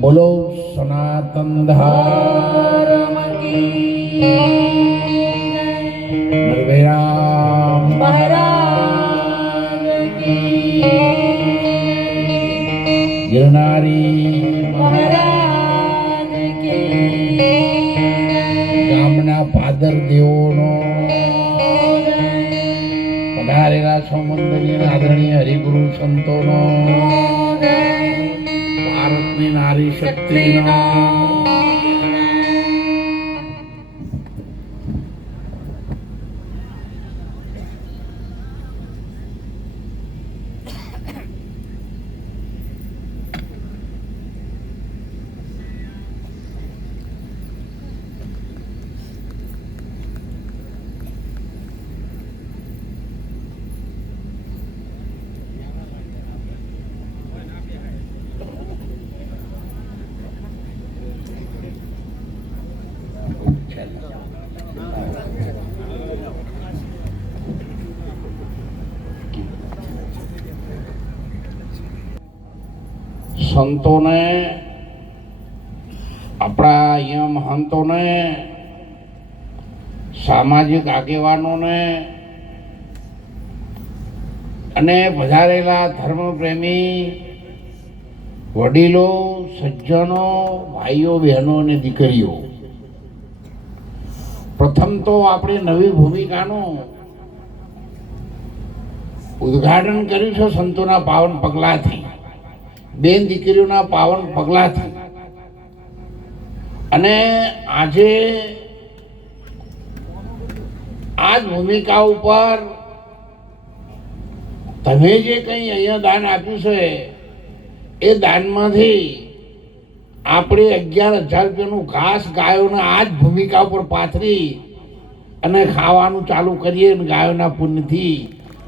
બોલો સનાતન ધર્મ કી નરભૈરામ મહારાજ કી ગિરનારી મહારાજ કી ગામના પાદર દેવોનો પધારેલા સૌમંદની આદરણીય હરિગુરુ સંતોનો ભારતની નારી શક્તિનો સંતોને આપણા અહીંયા મહંતોને સામાજિક આગેવાનોને અને વધારેલા ધર્મપ્રેમી વડીલો સજ્જનો ભાઈઓ બહેનો અને દીકરીઓ, પ્રથમ તો આપણે નવી ભૂમિકાનું ઉદ્ઘાટન કર્યું છે સંતોના પાવન પગલાથી, બેન દીકરીઓના પાવન પગલાથી. અને આજે આ જ ભૂમિકા ઉપર તમે જે કંઈ અહીંયા દાન આપ્યું છે એ દાનમાંથી આપણે 11,000 રૂપિયાનું ઘાસ ગાયોને આ જ ભૂમિકા ઉપર પાથરી અને ખાવાનું ચાલુ કરીએ ને ગાયોના પુણ્યથી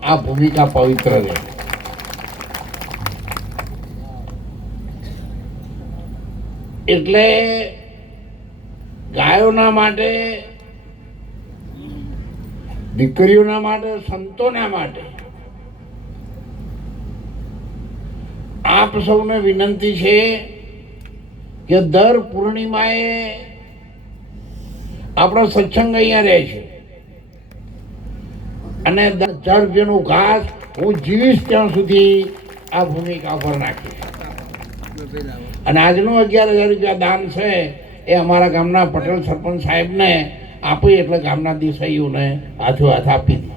આ ભૂમિકા પવિત્ર રહે. એટલે ગાયોના માટે, દીકરીઓના માટે, સંતોના માટે આપ સૌને વિનંતી છે કે દર પૂર્ણિમાએ આપણો સત્સંગ અહીંયા રહે છે અને 10,000 રૂપિયાનું ઘાસ હું જીવીશ ત્યાં સુધી આ ભૂમિકા પર નાખીશ. અને આજનું 11,000 રૂપિયા દાન છે એ અમારા ગામના પટેલ સરપંચ સાહેબને આપી, એટલે ગામના દેસાઈઓને હાથો હાથ આપી દે.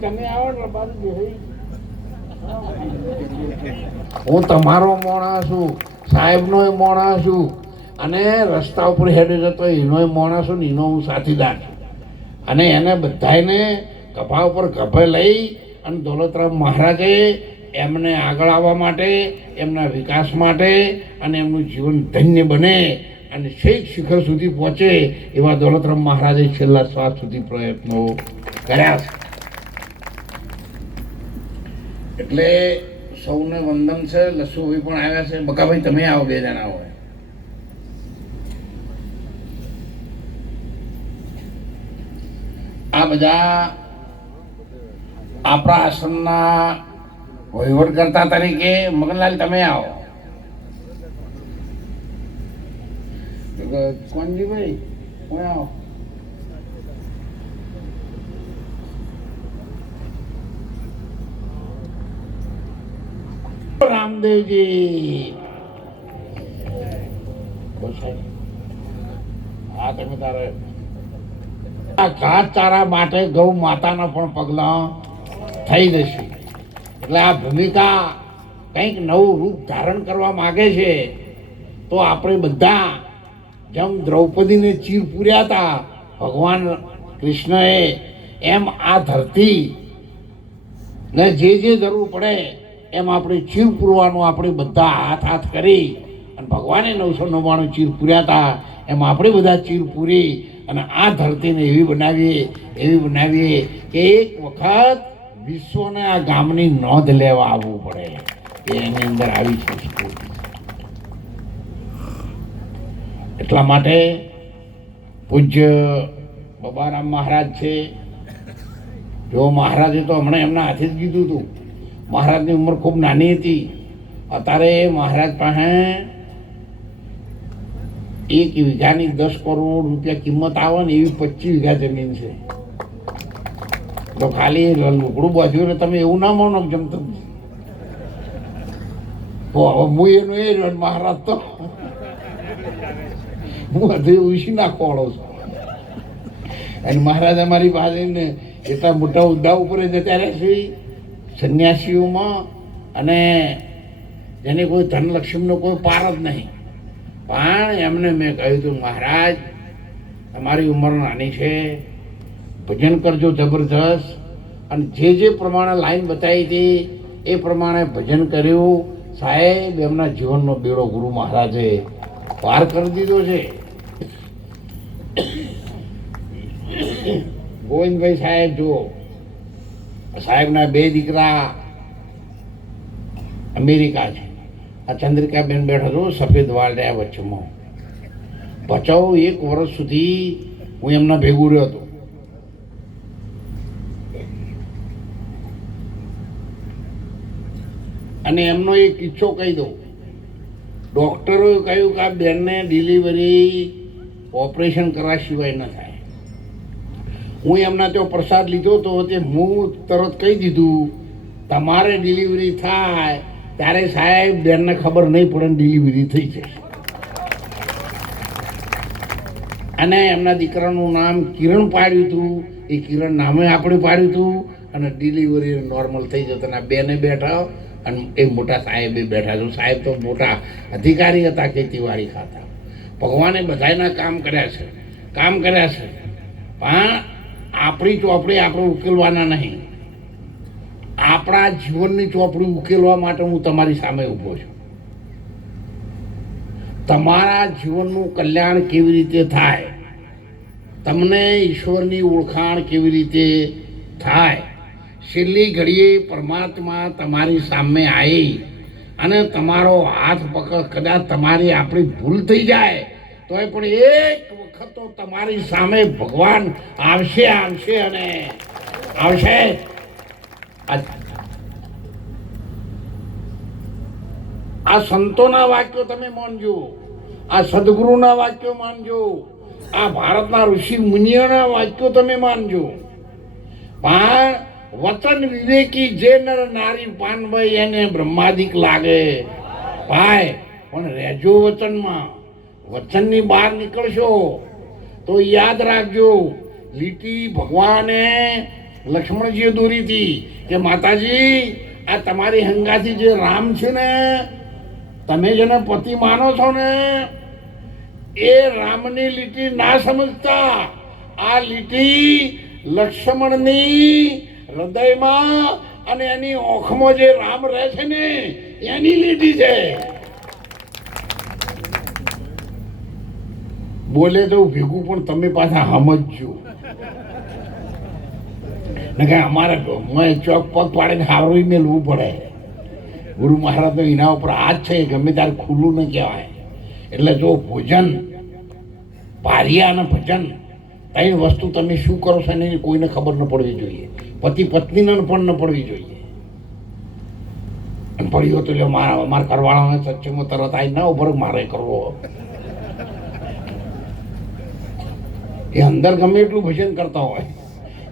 તમે આવો બાજુ, હું તમારો મોણા છું, સાહેબનો મોણા છું, અને રસ્તા ઉપર હેડે જતો એનો મોણા છું ને એનો હું સાથીદાર છું. અને એને બધાને કભા ઉપર કભે લઈ અને દોલતરામ મહારાજે એમને આગળ આવવા માટે, એમના વિકાસ માટે અને એમનું જીવન ધન્ય બને અને છેક શિખર સુધી પહોંચે એવા દોલતરામ મહારાજે છેલ્લા શ્વાસ સુધી પ્રયત્નો કર્યા છે. એટલે સૌને વંદન છે. લસુભાઈ પણ આવ્યા છે. બકાભાઈ તમે આવો, 2 જણા હોય. આ બધા આપણા આશ્રમના વહીવટકર્તા તરીકે મગનલાલ તમે આવો. કોનજીભાઈ કોઈ આવો. રામદેવજી, હા તમે તારે આ ઘાસ ચારા માટે ગૌ માતાના પણ પગલા થઈ જશે. એટલે આ ભૂમિકા કંઈક નવું રૂપ ધારણ કરવા માગે છે. તો આપણે બધા જેમ દ્રૌપદીને ચીર પૂર્યા હતા ભગવાન કૃષ્ણએ, એમ આ ધરતી ને જે જરૂર પડે એમ આપણે ચીર પૂરવાનું આપણે બધા હાથ કરી અને ભગવાને 999 ચીર પૂર્યા હતા એમ આપણે બધા ચીર પૂરી અને આ ધરતીને એવી બનાવીએ કે એક વખત વિશ્વને આ ગામની નોંધ લેવા આવવું પડે. એની અંદર આવી સંસ્કૃતિ એટલા માટે પૂજ્ય બાબારામ મહારાજ છે, જો મહારાજે તો હમણાં એમના હાથે જ કીધું હતું. મહારાજની ઉંમર ખૂબ નાની હતી. અત્યારે મહારાજ પાસે 1 વીઘાની 10 કરોડ રૂપિયા કિંમત આવે ને એવી 25 વીઘા જમીન છે. તો ખાલી લુકડું બાંધ્યું ને તમે એવું ના માનો જમતું. તો હવે હું એનું એ રહ્યો, મહારાજ તો હું હજી ઉછી નાખવાળો છું. અને મહારાજ અમારી પાસે ને એટલા મોટા હોદ્દા ઉપર જતા રહેશે સંન્યાસીઓમાં, અને જેને કોઈ ધનલક્ષ્મીનો કોઈ પાર જ નહીં. પણ એમને મેં કહ્યું હતું, મહારાજ તમારી ઉંમર નાની છે, ભજન કરજો જબરજસ્ત. અને જે પ્રમાણે લાઈન બતાવી હતી એ પ્રમાણે ભજન કર્યું. સાહેબ એમના જીવનનો બેડો ગુરુ મહારાજે પાર કરી દીધો છે. ગોવિંદભાઈ સાહેબ જુઓ, સાહેબના 2 દીકરા અમેરિકા છે. આ ચંદ્રિકાબેન બેઠો છો સફેદ વાળ રહ્યા વચ્ચેમાં. બચાવ 1 વર્ષ સુધી હું એમના ભેગું રહ્યો હતો. અને એમનો એક કિસ્સો કહી દઉં. ડૉક્ટરોએ કહ્યું કે આ બેનને ડિલિવરી ઓપરેશન કરવા સિવાય ન થાય. હું એમના ત્યાં પ્રસાદ લીધો તો તે હું તરત કહી દીધું, તમારે ડિલિવરી થાય ત્યારે સાહેબ બેનને ખબર નહીં પડે ડિલિવરી થઈ જશે. અને એમના દીકરાનું નામ કિરણ પાડ્યું હતું. એ કિરણ નામે આપણે પાડ્યું હતું. અને ડિલિવરી નોર્મલ થઈ જતા. અને બેને બેઠા અને એ મોટા સાહેબે બેઠા છો. સાહેબ તો મોટા અધિકારી હતા ખેતીવાડી ખાતા. ભગવાને બધાના કામ કર્યા છે. પણ આપણી ચોપડી આપણે ઉકેલવાના નહીં. આપણા જીવનની ચોપડી ઉકેલવા માટે હું તમારી સામે ઊભો છું. તમારા જીવનનું કલ્યાણ કેવી રીતે થાય, તમને ઈશ્વરની ઓળખાણ કેવી રીતે થાય, છેલ્લી ઘડીએ પરમાત્મા તમારી સામે આવી અને તમારો હાથ પકડ, કદાચ તમારી આપણી ભૂલ થઈ જાય તો એ પણ એક વખત તો તમારી સામે ભગવાન આવશે અને આવશે. આ સંતોના વાક્યો તમે માનજો, આ સદગુરુના વાક્યો માનજો, આ ભારતના ઋષિ મુનિઓના વાક્યો તમે માનજો. પણ વચન વિવેકી જે નર નારી પાનભાઈ એને બ્રહ્માદિક લાગે ભાઈ. પણ રહેજો વચનમાં. વચનની બહાર નીકળશો તો યાદ રાખજો, લીટી ભગવાને લક્ષ્મણજીએ દોરી હતી કે માતાજી આ તમારી હંગાથી જે રામ છે ને, તમે જેને પતિ માનો છો ને, એ રામની લીટી ના સમજતા. આ લીટી લક્ષ્મણની હૃદયમાં અને એની ઓખમાં જે રામ રહે છે ને એની લીટી છે. બોલે તો ભેગું પણ તમે પાછા સમજજો. ને કે અમારે ચોક પગ પાડીને હાવરી મેળવું પડે. ગુરુ મહારાજનો એના ઉપર હાથ છે, ગમે ત્યારે ખુલ્લું ન કહેવાય. એટલે જો ભોજન, પારિયા અને ભજન 3 વસ્તુ તમે શું કરો છો એની કોઈને ખબર ન પડવી જોઈએ. પતિ પત્નીને પણ ન પડવી જોઈએ. અને પડ્યો તો એટલે મારા કરવાળાને સત્સંગમાં તરત આવી ના ઉભર મારે કરવો. એ અંદર ગમે એટલું ભજન કરતા હોય,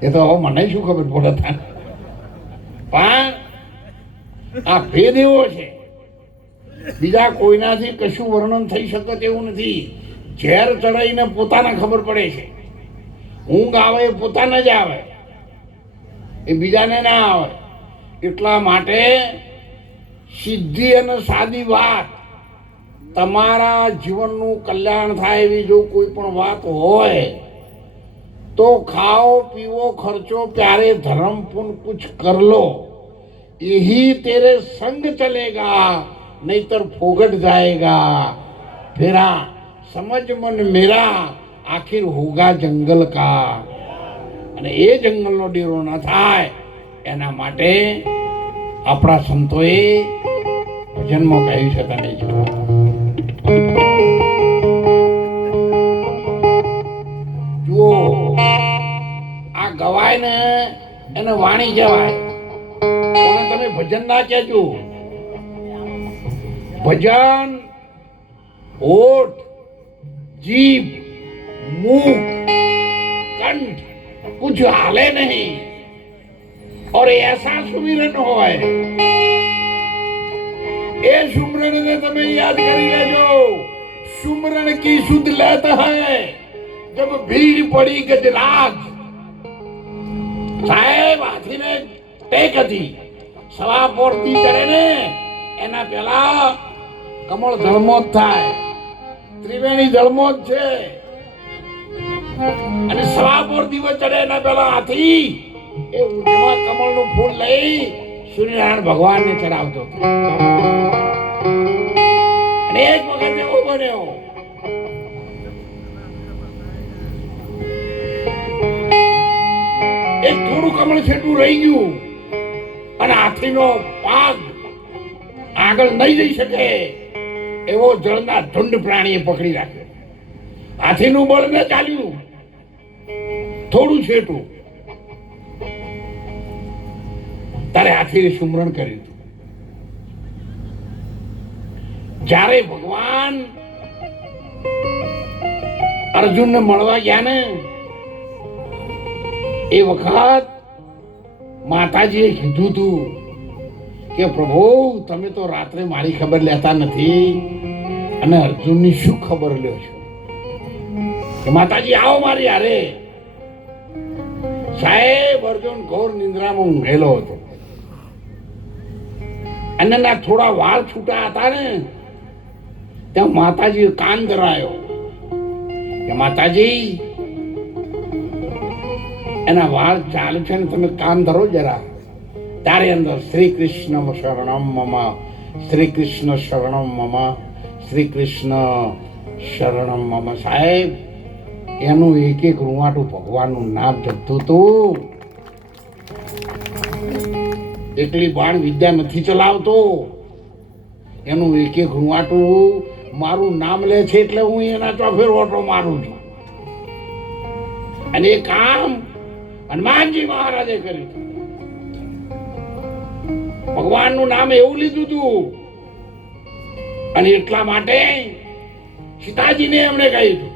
એ તો હવે મને શું ખબર પડે થાય. પણ આ ભેદ એવો છે, બીજા કોઈનાથી કશું વર્ણન થઈ શકે તેવું નથી. ઝેર ચડાઈને પોતાને ખબર પડે છે. ઊંઘ આવે એ પોતાને જ આવે, એ બીજાને ના આવે. એટલા માટે સીધી અને સાદી વાત, તમારા જીવનનું કલ્યાણ થાય એવી જો કોઈ પણ વાત હોય તો ખાઓ પીવો ખર્ચો પ્યારે ધर्म पुण्य कुछ कर लो, यही तेरे संग चलेगा, नहींतर फोगट जाएगा. फिरा समझ मन मेरा, आखिर होगा जंगल का. અને એ જંગલનો ડેરો ન થાય એના માટે આપણા સંતોએ ભજનમાં કહ્યું છે. તમે જો થાય ને એને વાણી કહેવાય. કોને તમે ભજન ના કહેજો. ભજન હોઠ, જીભ, मुख, कंठ कुछ हाले नहीं और ऐसा सुमिरन होए. ए सुमरन ने તમે યાદ કરી લેજો. सुमरन की सुध लेत है जब भीड़ पड़ी गजराज. સાહેબ હાથીને ટેક હતી, સવા પોરતી ચડે ને એના પેલા કમળ ધર્મો જ થાય, ત્રિવેણી ધર્મો જ છે. અને સવા પોર દિવસ ચડે એના પેલા હાથી એ ઊંચમાં કમળનું ફૂલ લઈ સૂર્યનારાયણ ભગવાનને ચડાવતો હતો. અને એક વખત એવો બન્યો, એક થોડું કમળ છેટું રહી ગયું અને હાથીનો પાગ આગળ નહીં જઈ શકે એવો જળના ઢુંડ પ્રાણીએ પકડી રાખ્યો. હાથીનું બળ ન ચાલ્યું, થોડું છેટું. તારે હાથીને સુમરણ કર્યું. જ્યારે ભગવાન અર્જુનને મળવા ગયા ને એ વખત માતાજીએ કીધું તું કે પ્રભુ તમે તો રાત્રે મારી ખબર લેતા નથી અને અર્જુનની શું ખબર લ્યો છો? કે માતાજી આવો મારી હારે. સાહેબ અર્જુન ઘોર નિંદ્રામાં ઊંઘેલો હતો અને ના થોડા વાળ છૂટા હતા ને ત્યાં માતાજીએ કાન ધરાયો કે માતાજી એના વાળ ચાલુ છે ને તમે કાન ધરો જરા. તારે અંદર શ્રી કૃષ્ણ શરણમ મમ, શ્રી કૃષ્ણ શરણમ મમ, શ્રી કૃષ્ણ શરણમ મમ. સાહેબ એનું એક એક રૂવાટું ભગવાનનું નામ જપતું હતું. એકલી બાણ વિદ્યા નથી ચલાવતો, એનું એક એક રૂવાટું મારું નામ લે છે એટલે હું એના ચોફેર ઓટો મારું છું. અને એ કામ હનુમાનજી મહારાજે કર્યું. ભગવાનનું નામ એવું લીધું હતું અને એટલા માટે સીતાજીને એમણે કહ્યું હતું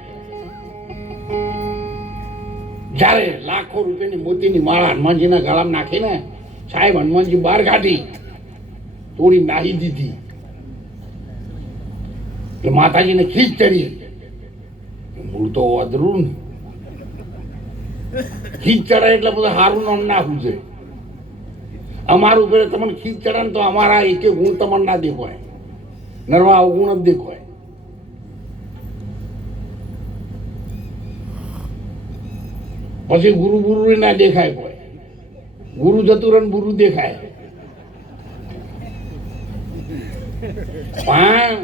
જ્યારે લાખો રૂપિયાની મોતીની માળા હનુમાનજીના ગળામાં નાખીને સાહેબ હનુમાનજી બહાર કાઢી થોડી નાહી દીધી કે માતાજીને ખીચ ચડી. મૂળ તો અધરું ને ખીચ ચડે એટલે બધું સારું નામ નાખવું છે. અમારું ઉપર તમને ખીચ ચડે ને તો અમારા એક ગુણ તમને ના દેખાય, નરવા અવગુણ જ દેખાય. પછી ગુરુ ગુરુ ના દેખાય, કોઈ ગુરુ જતું રહે ગુરુ દેખાય. પણ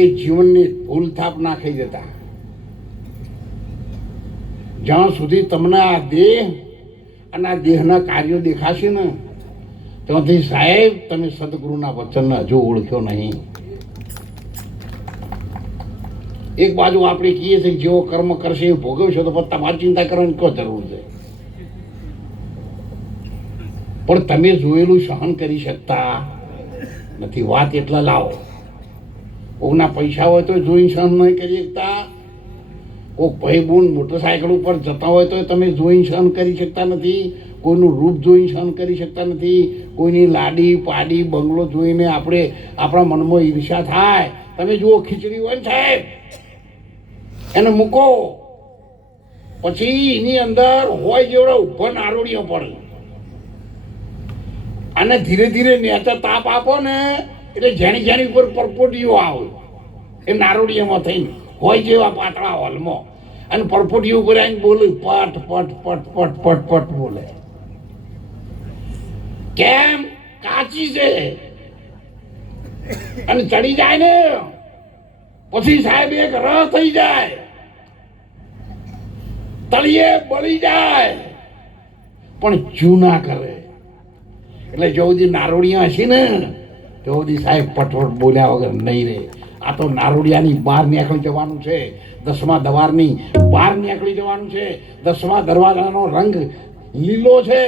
એ જીવનની ભૂલ થાપ ના ખાઈ જતા. જ્યાં સુધી તમને આ દેહ અને આ દેહના કાર્યો દેખાશે ને ત્યાંથી સાહેબ તમે સદગુરુના વચનને હજુ ઓળખ્યો નહીં. એક બાજુ આપણે કહીએ છીએ જેવો કર્મ કરશે એ ભોગવશો તો પછી તમારી ચિંતા કરવાની કોઈ જરૂર છે. પણ તમે જોયેલું સહન કરી શકતા નથી. વાત એટલા લાવો. કોકના પૈસા હોય તો જોઈ સહન નહીં કરી શકતા. કોઈક ભાઈ બોન મોટરસાયકલ ઉપર જતા હોય તો તમે જોઈ સહન કરી શકતા નથી. કોઈનું રૂપ જોઈ સહન કરી શકતા નથી. કોઈની લાડી પાડી બંગલો જોઈને આપણે આપણા મનમાં ઈર્ષા થાય. તમે જુઓ ખીચડી હોય ને સાહેબ એને મૂકો પછી એની અંદર હોય જેવડા ઉભા નારોડીઓ પડે અને ધીરે ધીરે નેચર તાપ આપો ને એટલે જેની જેની ઉપર પરપોટીઓ આવે એ નારોડીયામાં થઈને હોય જેવા પાતળા હોલમાં અને પરપોટીઓ ઉપર આવીને બોલે પટ પટ પટ પટ પટ પટ બોલે. કેમ? કાચી છે અને ચડી જાય ને પછી સાહેબ એક રહ થઈ જાય, તળિયે બળી જાય પણ જૂના કરે. એટલે જો બધી નારોડિયા હશે ને તો બધી સાહેબ પટપટ બોલ્યા વગર નહીં રહે. આ તો નારોડિયાની બહાર નીકળી જવાનું છે, 10મા દરવારની બહાર નીકળી જવાનું છે. 10મા દરવાજાનો રંગ લીલો છે,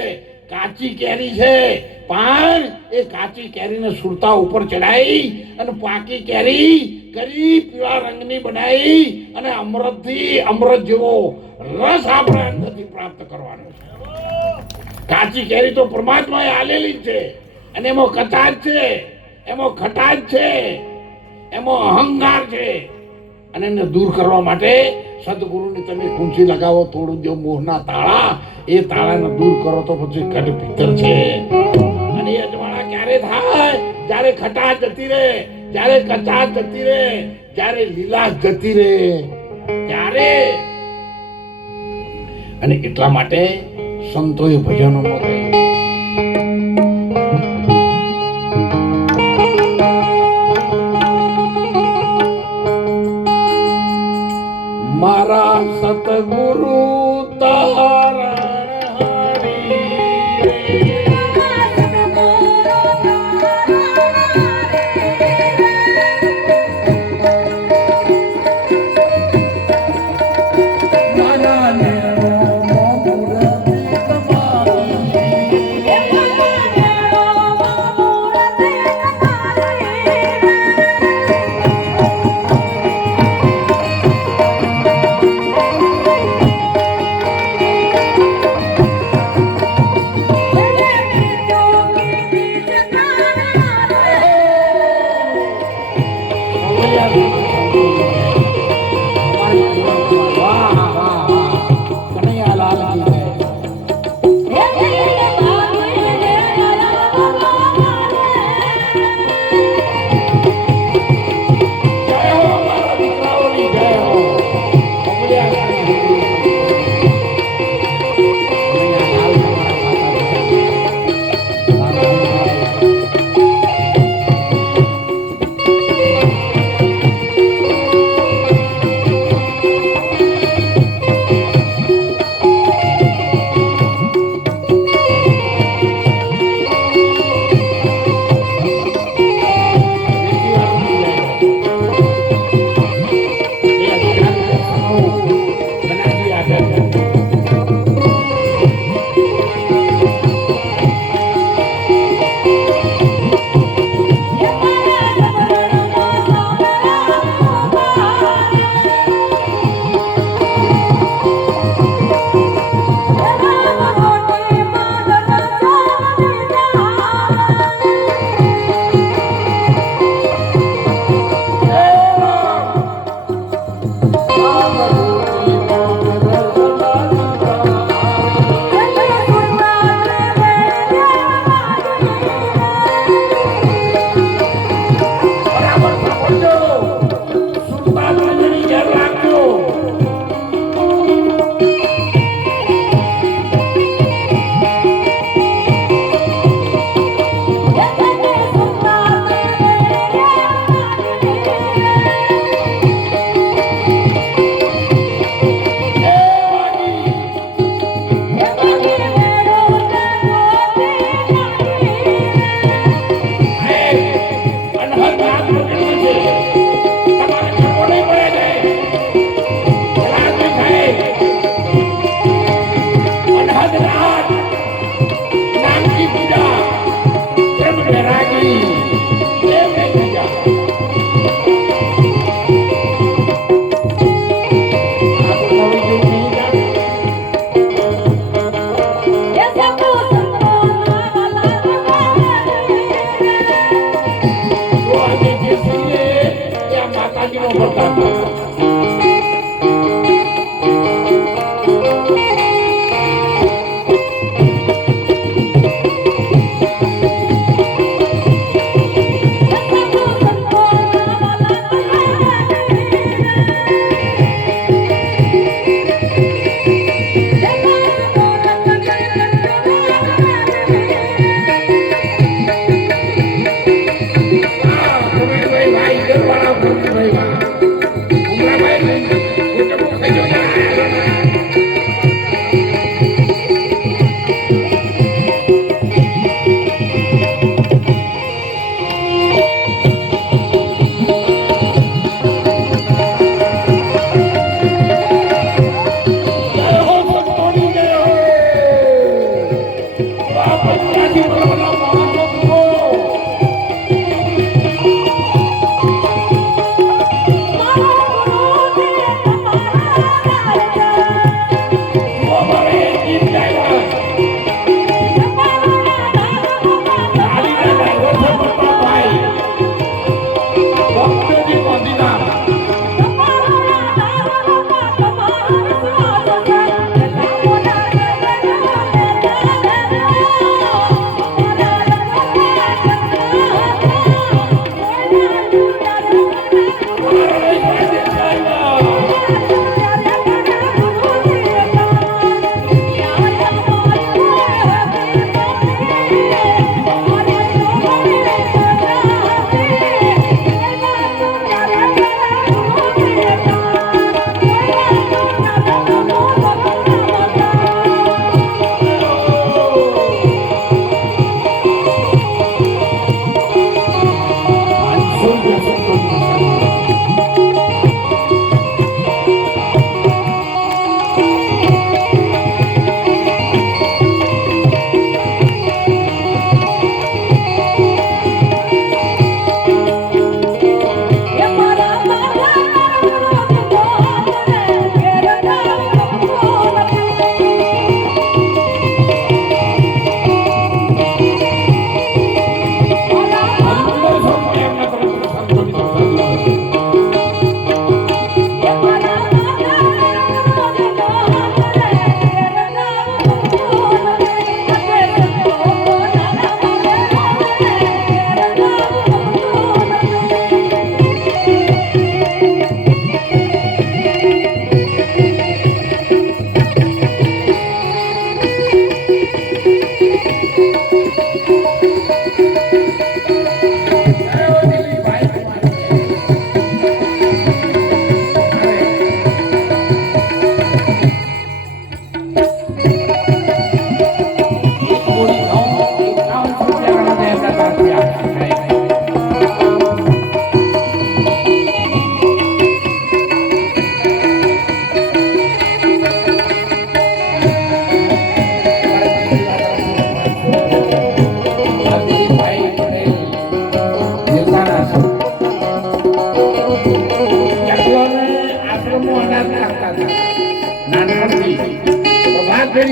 કાચી કેરી છે, પણ એ કાચી કેરીને સુરતા ઉપર ચડાઈ અને પાકી કેરી કરી પીળા રંગની બનાવી અને અમૃત જેવો રસ આપણે અંદરથી પ્રાપ્ત કરવાનો છે. કાચી કેરી તો પરમાત્માએ આલેલી છે અને એમાં કચાશ છે, એમાં ખટાશ છે, એમાં અહંકાર છે અને એને દૂર કરવા માટે સદગુરુની તમે કુંચી લગાવો, થોડું જો મોહના તાળા, એ તાળાને દૂર કરો તો પછી ઘટ ભીતર છે. અને એ અજવાળા ક્યારે થાય? જ્યારે ખટાશ જતી રહે, જ્યારે કચાશ જતી રહે, જ્યારે લીલાશ જતી રહે ત્યારે. અને એટલા માટે સંતોએ ભજનોમાં કહ્યું, મારા સતગુરુ તારણ હરી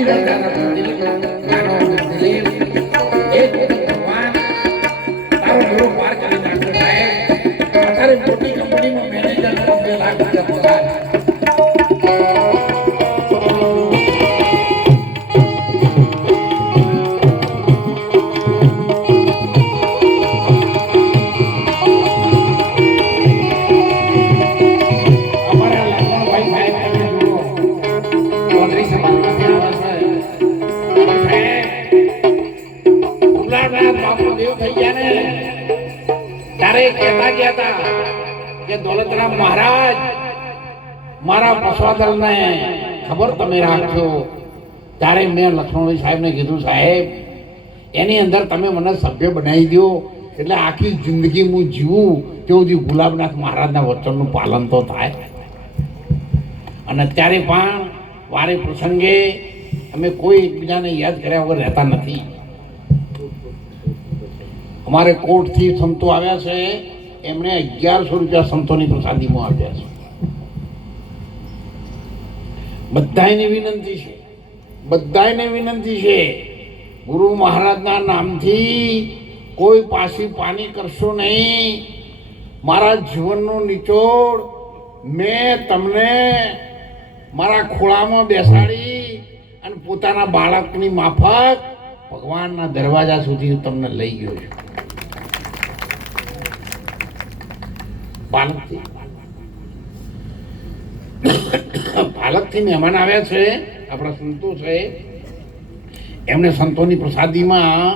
બધાની રજા નથી દિલીપ માનો દિલીપ એક ભગવાન તારો ઘરો પાર કરી નાખ્યો સાહેબ અત્યારે મોટી કંપનીમાં મેનેજર 2 લાખ રૂપિયા પગાર દોલતરામ મહારાજ મારા પસવાદળ ને ખબર તમે રાખજો ત્યારે મેં લક્ષ્મણભાઈ સાહેબને કીધું સાહેબ એની અંદર તમે મને સભ્ય બનાવી દો એટલે આખી જિંદગી હું જીવું તેવું સુધી ગુલાબનાથ મહારાજના વચનનું પાલન તો થાય અને અત્યારે પણ વારે પ્રસંગે અમે કોઈ એકબીજાને યાદ કર્યા વગર રહેતા નથી અમારે કોર્ટથી સંતો આવ્યા છે એમણે 1100 રૂપિયા સંતોની પ્રસાદીમાં આપ્યા છે બધાને વિનંતી છે ગુરુ મહારાજના નામથી કોઈ પાછી પાની કરશો નહીં મારા જીવનનો નિચોડ મેં તમને મારા ખોળામાં બેસાડી અને પોતાના બાળકની માફક ભગવાનના દરવાજા સુધી તમને લઈ ગયો છું પાલકથી મહેમાન આવ્યા છે આપણા સંતો છે એમને સંતોની પ્રસાદીમાં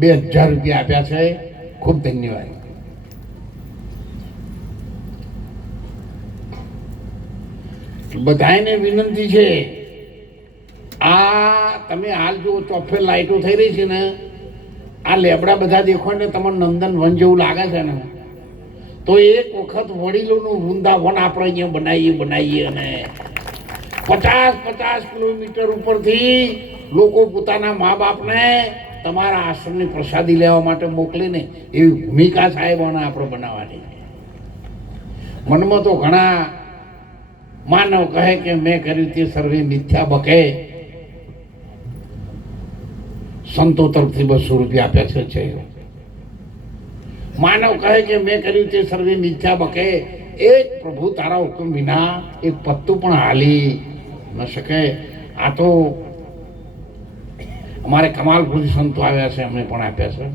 2000 રૂપિયા આપ્યા છે ખૂબ ધન્યવાદ બધાને વિનંતી છે આ તમે હાલ જો ચોફે લાઈટો થઈ રહી છે ને આ લેબડા બધા દેખો ને તમને નંદન વન જેવું લાગે છે ને તો એક વખત વડીલોનું વૃંદાવન આપણે અહીંયા બનાવીએ અને 50 કિલોમીટર ઉપરથી લોકો પોતાના મા બાપને તમારા આશ્રમની પ્રસાદી લેવા માટે મોકલીને એવી ભૂમિકા સાહેબોને આપણે બનાવવાની મનમાં તો ઘણા માનવ કહે કે મેં કર્યું તે સર્વે મિથ્યા બકે સંતો તરફથી 200 રૂપિયા આપ્યા છે માનવ કહે કે મેં કર્યું તે સર્વે મિથ્યા બકે એક પ્રભુ તારા હુકમ વિના એક પત્તું પણ હાલી ન શકે આ તો અમારે કમાલપુરી સંતો આવ્યા છે એમને પણ આપ્યા છે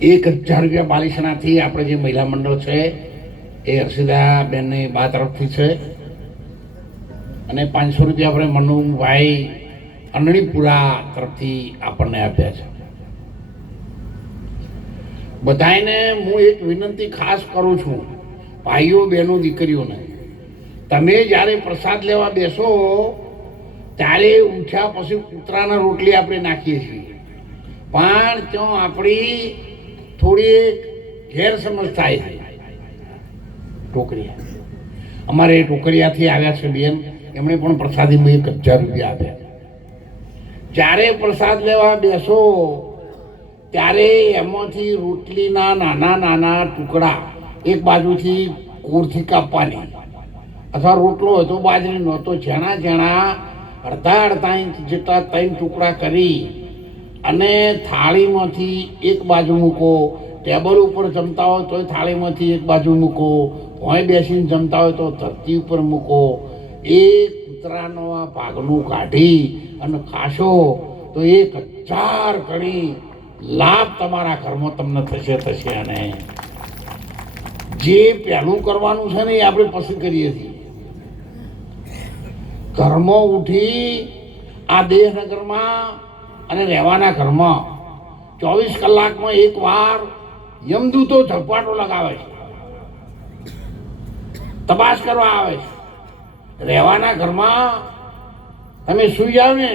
1000 રૂપિયા બાલિસણાથી આપણે જે મહિલા મંડળ છે એ હર્ષિદાબેનની બા તરફથી છે અને 500 રૂપિયા આપણે મનુભાઈ અનણીપુરા તરફથી આપણને આપ્યા છે બધાને હું એક વિનંતી ખાસ કરું છું ભાઈઓ બહેનો દીકરીઓને તમે જ્યારે પ્રસાદ લેવા બેસો ત્યારે ઉઠ્યા પછી કૂતરાના રોટલી આપણે નાખીએ છીએ પણ ત્યાં આપણી થોડી ગેરસમજ થાય છે ટોકરિયા અમારે ટોકરિયાથી આવ્યા છે બેન એમણે પણ પ્રસાદીમાં 1000 રૂપિયા આપ્યા જ્યારે પ્રસાદ લેવા બેસો ત્યારે એમાંથી રોટલીના નાના ટુકડા એક બાજુથી કોરથી કાપવાની અથવા રોટલો હોય તો બાજરીનો તો જેણા અડધા ઇંચ જેટલા 3 ટુકડા કરી અને થાળીમાંથી એક બાજુ મૂકો ટેબલ ઉપર જમતા હોય તો થાળીમાંથી એક બાજુ મૂકો ભોંય બેસીને જમતા હોય તો ધરતી ઉપર મૂકો એક કૂતરાનો આ ભાગનું કાઢી અને ખાશો તો 1000 ગણી લાભ તમારા ઘરમાં તમને થશે અને જે પહેલું કરવાનું છે ને એ આપણે પછી કરીએ છીએ ઘરમાં ઉઠી આ દેહનગરમાં અને રહેવાના ઘરમાં 24 કલાકમાં એક વાર યમદૂતો ઝપાટો લગાવે છે તપાસ કરવા આવે છે રહેવાના ઘરમાં તમે સુઈ જાવ ને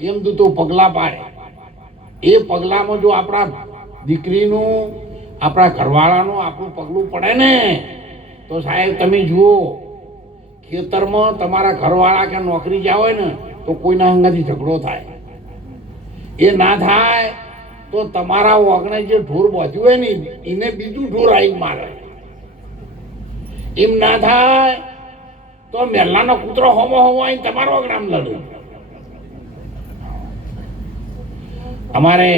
યમદૂતો પગલા પાડે એ પગલામાં જો આપણા દીકરીનું આપણા ઘરવાળાનું આપણું પગલું પડે ને તો સાહેબ તમે જુઓ ખેતરમાં તમારા ઘરવાળા કે નોકરી જ્યાં હોય ને તો કોઈના અંગાથી ઝઘડો થાય એ ના થાય તો તમારા ઓગણે જે ઢોર બાંધ્યું હોય ને એને બીજું ઢોર આવી મારે એમ ના થાય તો મેલ્લાનો કૂતરો હોમો આવીને તમારો અગડામ લડું. અમારે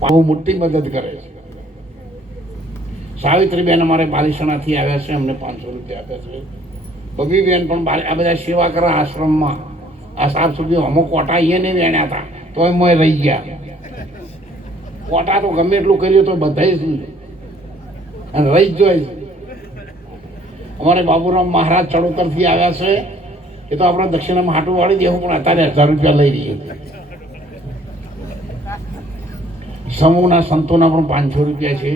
બહુ મોટી મદદ કરે છે. સાવિત્રીબેન અમારે બાલિસણાથી આવ્યા છે, અમને 500 રૂપિયા આપ્યા છે. બબીબેન પણ આ બધા સેવા કરે આશ્રમમાં. આ સાહેબ સુધી અમુક કોટા અહીંયા નહીં વેણ્યા હતા તોય મોય રહી ગયા. કોટા તો ગમે એટલું કર્યું તો બધા અને રહી જ જોઈએ. અમારે બાબુરામ મહારાજ ચડોતરથી આવ્યા છે, એ તો આપણે દક્ષિણામાં હાટું વાળી દેવું, પણ અત્યારે 1000 રૂપિયા લઈ રહીએ. સમૂહના સંતોના પણ 500 રૂપિયા છે.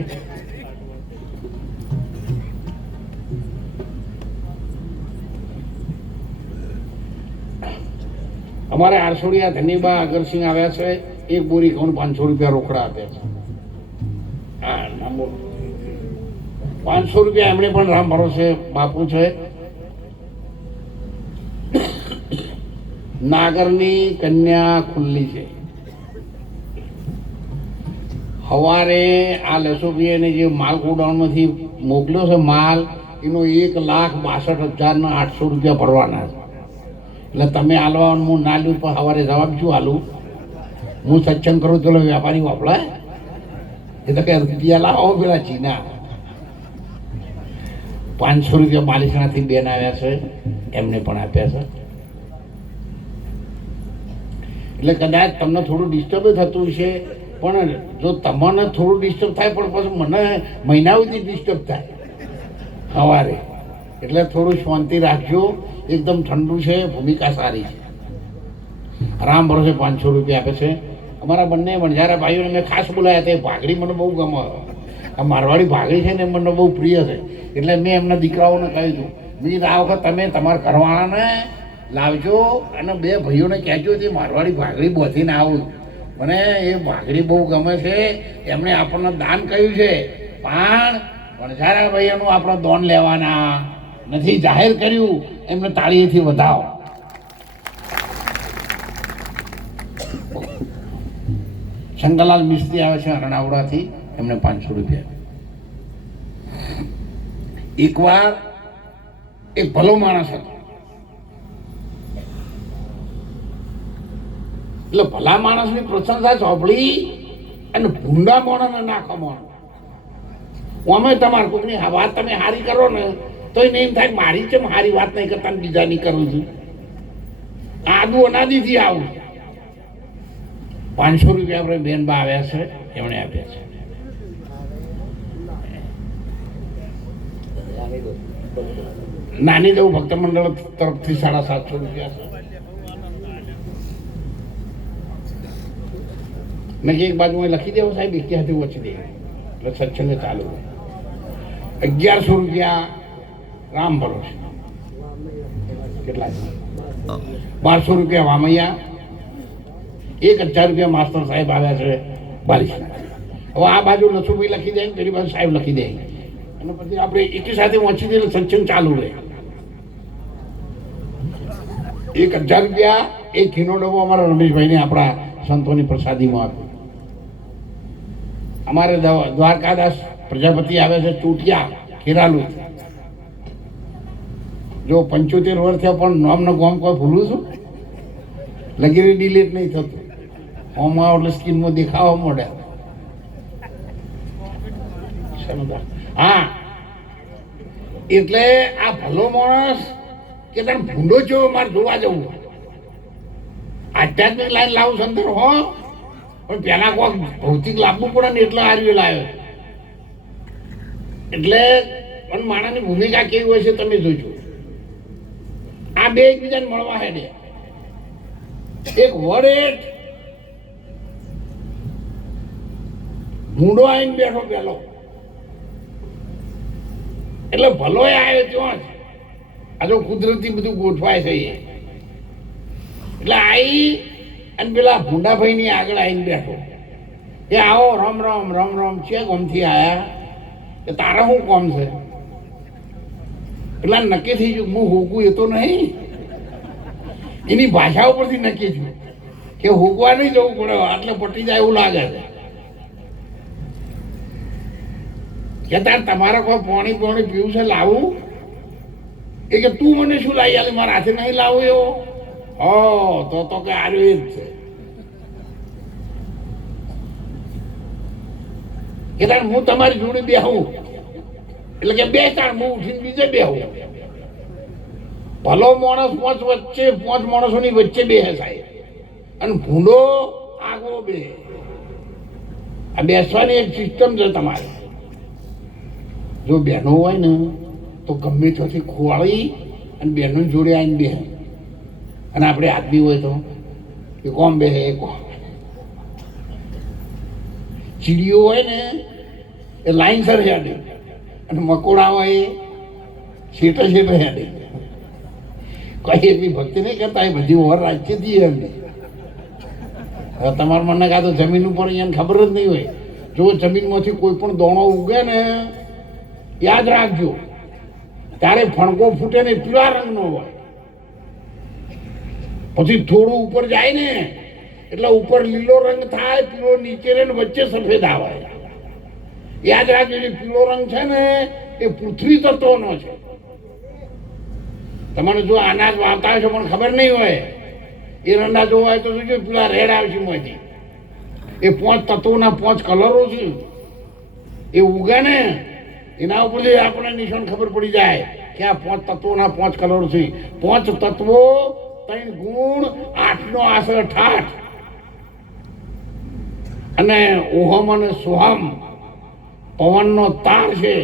અમારે આરસોડિયા ધનીબા અગરસિંહ આવ્યા છે, એક બોરી ઘઉં 500 રૂપિયા રોકડા આપ્યા છે. હા ના બોલ, 500 રૂપિયા એમણે પણ રામ ભરોસે બાપુ છે. નાગરની કન્યા ખુલ્લી છે. સવારે આ લસોભીને જે માલ ગોડાઉનમાંથી મોકલ્યો છે માલ, એનો 1,62,800 રૂપિયા ભરવાના છે. એટલે તમે હાલવાનું હું ના લ્યું પણ સવારે જવાબ શું હાલું? હું સત્સંગ કરું તો વેપારી વાપરાય એ તો કે રૂપિયા લાવો પેલા ચીના. 500 રૂપિયા બાલિસણાથી બેન આવ્યા છે, એમને પણ આપ્યા છે. એટલે કદાચ તમને થોડું ડિસ્ટર્બ થતું છે, પણ જો તમને થોડું ડિસ્ટર્બ થાય પણ પછી મને મહિના સુધી ડિસ્ટર્બ થાય સવારે. એટલે થોડું શાંતિ રાખજો. એકદમ ઠંડુ છે, ભૂમિકા સારી છે. રામ ભરોસે 500 રૂપિયા આપે છે. અમારા બંને વણઝારા ભાઈઓને મેં ખાસ બોલાયા હતા. ભાગડી મને બહુ ગમે. આ મારવાડી ભાગડી છે ને મને બહુ પ્રિય છે. એટલે મેં એમના દીકરાઓને કહ્યું હતું, મેં આ વખત તમે તમારા ઘરવાળાને લાવજો અને 2 ભાઈઓને કહેજો તે મારવાડી ભાગડી બોધીને આવું. મને એ ભાગડી બહુ ગમે છે. એમણે આપણને દાન કહ્યું છે, પણ વણઝારા ભાઈઓનું આપણે દોન લેવાના નથી જાહેર કર્યું. એમને તાળીથી વધાવો. શંકરલાલ મિસ્ત્રી આવે છે અરણાવડાથી, એમને 500 રૂપિયા. એકવાર એક ભલો માણસ હતો. એટલે ભલા માણસની પ્રશંસા સાંભળી અને ભૂંડા માણસને નાખો માણસ. અમે તમારા કોઈની વાત તમે હારી કરો ને તો એને એમ થાય મારી છે મારી વાત નહીં કરતા બીજાની કરું છું. આદુ અનાદિથી આવું. 500 રૂપિયા આપણે બેનબા આવ્યા છે, એમણે આપ્યા છે. નાની દેવ ભક્ત મંડળ તરફથી 750 રૂપિયા છે. મેં એક બાજુ લખી દેવું સાહેબ, એક હાથે ઓછી દે એટલે સત્સંગ ચાલુ. 1100 રૂપિયા રામ ભરોસે. કેટલા? 1200 રૂપિયા વામૈયા. 1000 રૂપિયા માસ્ટર સાહેબ આવ્યા છે બાલિસણા. હવે આ બાજુ લસુભાઈ લખી દે, પેલી બાજુ સાહેબ લખી દે, અને પછી આપણે એકી સાથે વાંચી દઈએ સત્સંગ ચાલુ રહે. 1000 રૂપિયા એક ઘીનો ડબ્બો અમારા રમેશભાઈને આપણા સંતોની પ્રસાદીમાં આપ્યો. અમારે દ્વારકાદાસ પ્રજાપતિ આવે છે ચૂંટિયા ખેરાલુ. જો 75 વર્ષ થયા પણ નામનો ગોમ કોઈ ભૂલું છું લગીરી ડિલીટ નહીં થતું. હોમ એટલે સ્કીનમાં દેખાવા મળે. હા, એટલે આ ભલો માણસ કે તને ભૂંડો છો મારે જોવા જવું. આધ્યાત્મિક લાઈન લાવું સંતર હો, પણ પેલા કોઈ ભૌતિક લાવવું પડે ને એટલે હાર્યું લાવ્યો. એટલે પણ માણસની ભૂમિકા કેવી હોય છે તમે જોજો. આ બે એકબીજાને મળવા હેડે. એક વડેટ ભૂંડો આવીને બેઠો પેલો, એટલે ભલો આવ્યો ત્યાં જ. આ તો કુદરતી બધું ગોઠવાય છે. એટલે આવી અને પેલા ભૂંડાભાઈ ની આગળ આવીને બેઠો. એ આવો રમ રમ રમ રમ છે ગમથી આયા કે તારા શું કોમ છે? પેલા નક્કી થઈ ગયું હું હોગું એ તો નહીં. એની ભાષા ઉપરથી નક્કી થયું કે હોગવા નહીં જવું પડે, આટલે પટી જાય એવું લાગે છે. કે તાર તમારે કોઈ પાણી પીવું છે લાવું? એ કે તું મને શું લાવી આલે, મારા હાથે નહીં લાવું એવો? હો તો કે આર્યું એ જ છે. કે તાર હું તમારી જોડે બેહું એટલે કે બે ચાર હું ઉઠીને બીજે બેહું. ભલો માણસ પાંચ માણસોની વચ્ચે બેસે સાહેબ, અને ભૂંડો આગો બે. આ બેસવાની એક સિસ્ટમ છે તમારે. જો બહેનો હોય ને તો ગમે ત્યાંથી ખોવાળી અને બહેનો જોડે આવીને બે, અને આપણે આદમી હોય તો એ કોમ બે કોમ. ચીડીઓ હોય ને એ લાઈનસર હેડે, અને મકોડા હોય એ છેટે હેડે. કઈ એટલી ભક્તિ નહીં કરતા, એ બધી ઓવર રાજ્ય દઈએ એમને. હવે તમારા મને કાં તો જમીન ઉપર અહીંયા ખબર જ નહીં હોય. જો જમીનમાંથી કોઈ પણ દોણો ઉગે ને યાદ રાખજો, ત્યારે ફણકો ફૂટે ને પીળા રંગનો હોય. પછી થોડું ઉપર જાય ને એટલે ઉપર લીલો રંગ થાય, પીળો નીચે રહે ને વચ્ચે સફેદ આવે. યાદ રાખજો, જે પીળો રંગ છે ને એ પૃથ્વી તત્વનો છે. તમારે જો અનાજ વાવતા હોય છે પણ ખબર નહીં હોય, એરંડા જોવા હોય તો શું પેલા રેડ આવશે મોંથી. એ 5 તત્વોના 5 કલરો છે, એ ઉગે ને એના ઉપરથી આપણને નિશાન ખબર પડી જાય કે આ 5 તત્વોના 5 કલર છે. 5 તત્વો 3 ગુણ 8 નો આશરે 68, અને ઓહમ અને સોહમ પવનનો તાર છે.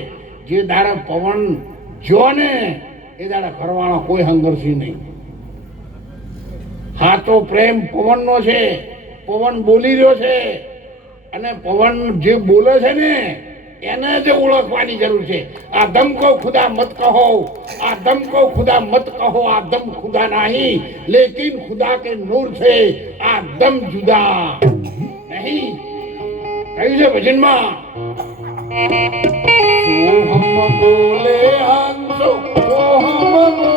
જે દાડા પવન જો ને એ દાડા કરવાનો કોઈ સંઘર્ષી નહીં. સાચો પ્રેમ પવનનો છે. પવન બોલી રહ્યો છે, અને પવન જે બોલે છે ને એને જ ઓળખવાની જરૂર છે. આ દમ કો ખુદા મત કહો, આ દમ કો ખુદા મત કહો, આ દમ ખુદા નહીં લેકિન ખુદા કે નૂર છે, આ દમ જુદા નહીં. કહ્યું છે ભજનમાં, સોહમ બોલે હંસો સોહમ બોલે.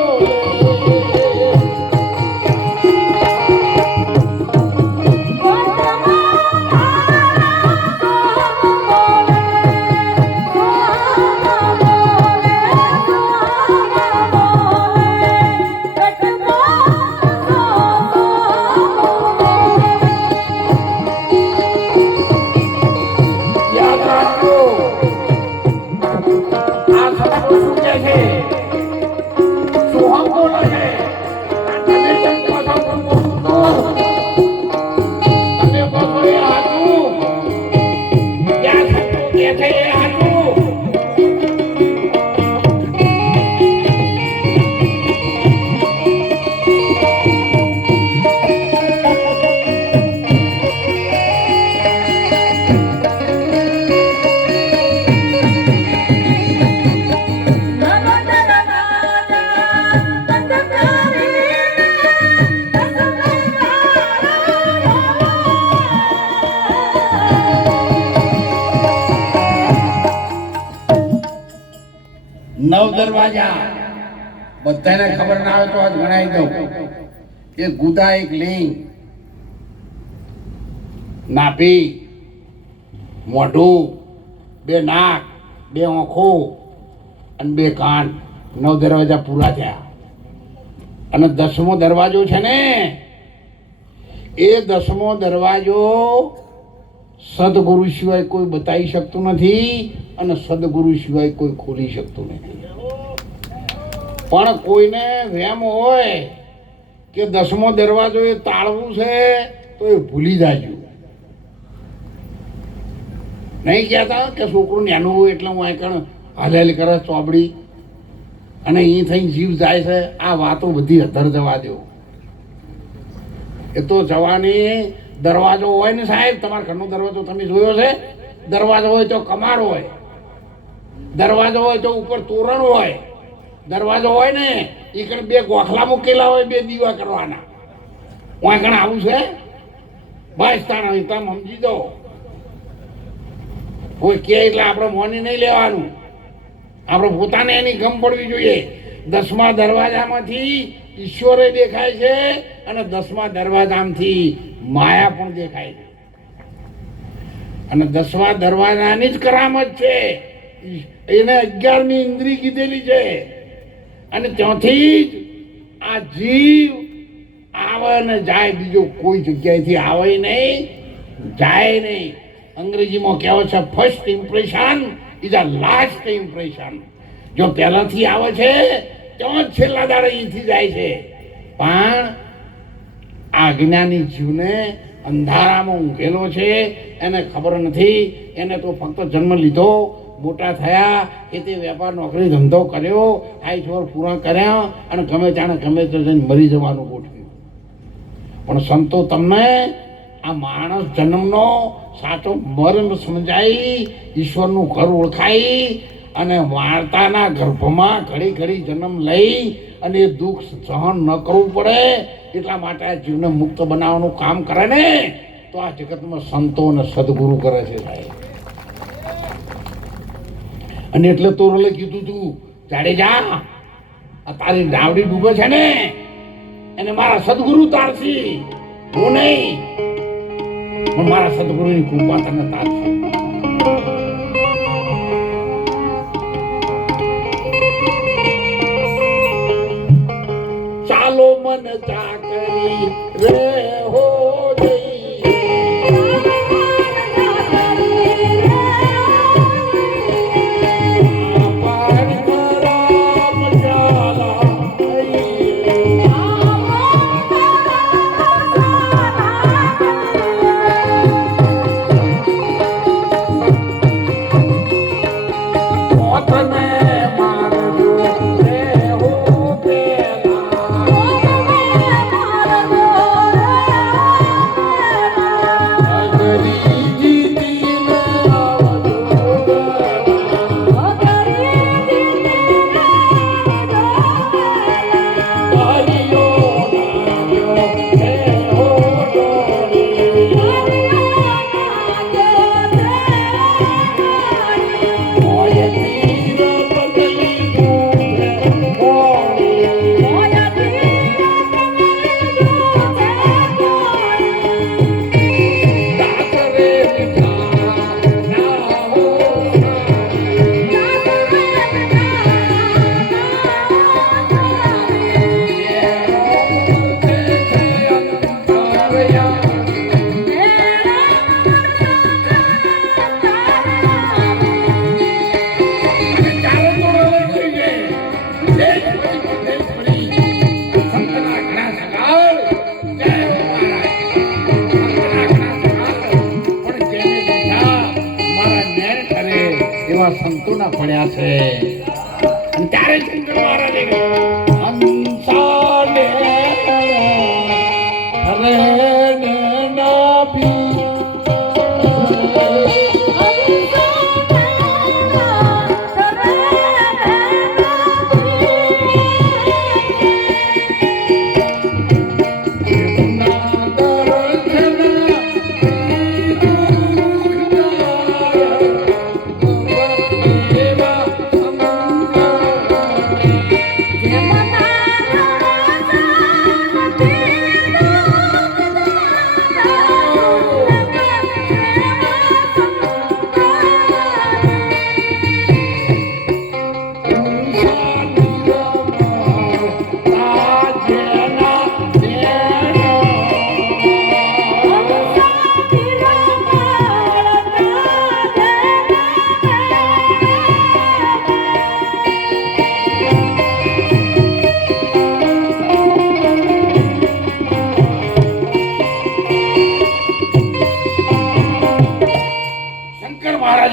નવ દરવાજા બધાને ખબર ના આવે તો આજ ગણાવી દઉં. એક ગુદા, એક લિંગ, નાભી, મોઢું, 2 નાક, 2 આંખો અને 2 કાન. 9 દરવાજા પૂરા થયા. અને 10મો દરવાજો છે ને એ 10મો દરવાજો સદગુરુ સિવાય કોઈ બતાવી શકતું નથી, અને સદગુરુ સિવાય કોઈ ખોલી શકતું નથી. પણ કોઈને વહેમ હોય કે 10મો દરવાજો એ તાળવું છે તો એ ભૂલી જાજો. નહીં કહેતા કે છોકરું નાનું હોય એટલે હું અહીં હાલેલ કરે ચોપડી અને અહીં થઈને જીવ જાય છે. આ વાતો બધી અધર જવા દો. એ તો જવાની દરવાજો હોય ને સાહેબ, તમારા ઘરનો દરવાજો તમે જોયો છે? દરવાજો હોય તો કમાર હોય, દરવાજો હોય તો ઉપર તોરણ હોય, દરવાજો હોય ને એ કણ 2 ગોખલા મૂકેલા હોય, 2 દીવા કરવાના. હું કણ આવું છે બસ તાણ તમે સમજી દો. કોઈ કે એટલે આપણે મોની નહીં લેવાનું, આપણે પોતાને એની ગમ પડવી જોઈએ. 10મા દરવાજામાંથી ઈશ્વરે દેખાય છે, અને 10મા દરવાજામાંથી માયા પણ દેખાય છે. અને 10મા દરવાજાની જ કરામત છે એને 11મી ઇન્દ્રિય કીધેલી છે. અને ત્યાંથી જ આ જીવ આવે ને જાય, બીજો કોઈ જગ્યાએથી આવે નહીં, જાય નહીં. અંગ્રેજીમાં કહેવાય છે first impression is a last impression. જો પહેલાથી આવે છે ત્યાં જ છેલ્લા દાડે અહીંથી જાય છે. પણ આ અજ્ઞાની જીવને અંધારામાં ઊંઘેલો છે, એને ખબર નથી. એને તો ફક્ત જન્મ લીધો, મોટા થયા, ખેતી વેપાર નોકરી ધંધો કર્યો, આઈ છોર પૂરા કર્યા અને ગમે ત્યાં ગમે તે જઈને મરી જવાનું ગોઠવ્યું. પણ સંતો તમને આ માણસ જન્મનો સાચો મર્મ સમજાઈ, ઈશ્વરનું ઘર ઓળખાઈ અને વાર્તાના ગર્ભમાં ઘડી ઘડી જન્મ લઈ અને એ દુઃખ સહન ન કરવું પડે એટલા માટે આ જીવને મુક્ત બનાવવાનું કામ કરે ને, તો આ જગતમાં સંતો અને સદગુરુ કરે છે સાહેબ. અને એટલે તોરલે કીધું તું, જાડેજા આ તારી ડાવડી ડૂબે છે ને એને મારા સદગુરુ તારસી, હું નહીં, પણ મારા સદગુરુની કૃપા તને તારશે. ચાલો મન ચાકરી રે હો સંતોના પડ્યા છે. ત્યારે શંકર મહારાજે